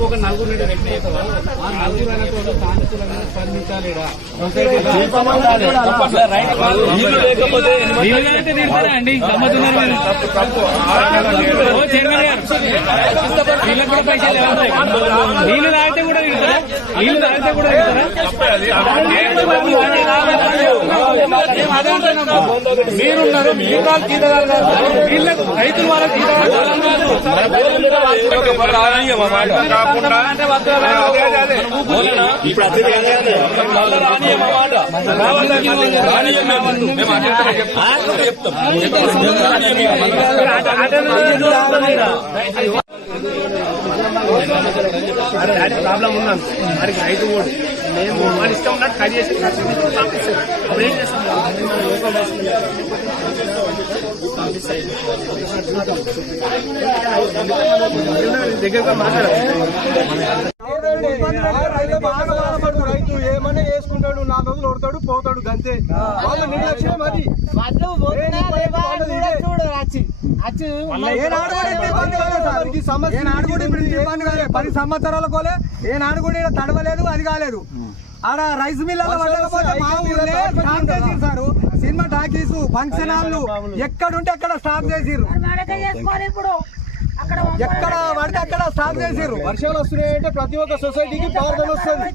ఇంకొక నలుగురు స్పందించాలి అండి. నీళ్ళు తాగితే కూడా తిడతారా? నీళ్ళు తాగితే కూడా మీరున్నారు, వీళ్ళకు రైతులు వాళ్ళకి ప్రాబ్లం ఉన్నాను వారికి రైతు ఓడు మేము వాళ్ళు ఇష్టం ఉన్నట్టు కట్ చేసి అప్పుడు ఏం చేస్తాం? దగ్గరగా మాట్లాడాలి. బాగా బాధపడు రైతు ఏమన్నా చేసుకుంటాడు, 4 రోజులు ఓడతాడు పోతాడు గంతే. వాళ్ళ నిర్లక్ష్యం అది. ఇబ్బంది కాలేదు 10 సంవత్సరాల కోలే ఏనాడు కూడా ఇక్కడ తడవలేదు, అది కాలేదు. ఆడ రైస్ మిల్లలో పడకపోతే మా ఊళ్ళే స్టాప్ చేసిరు. సినిమా టాకీస్ ఫంక్షన్ హాల్లు ఎక్కడుంటే అక్కడ స్టాప్ చేసిర్రు. ఎక్కడ పడితే అక్కడ స్టాప్ చేసిర్రు. వర్షాలు వస్తున్నాయంటే ప్రతి ఒక్క సొసైటీకి బార్దన్ వస్తుంది.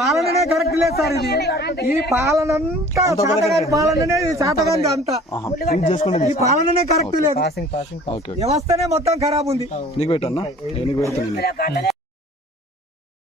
పాలననే కరెక్ట్ లేదు సార్. ఇది ఈ పాలనంతా శాతగాని పాలననే, శాతగాని అంతా ఈ పాలననే కరెక్ట్ లేదు. వ్యవస్థనే మొత్తం ఖరాబ్ ఉంది. నీకు పెట్టన్నా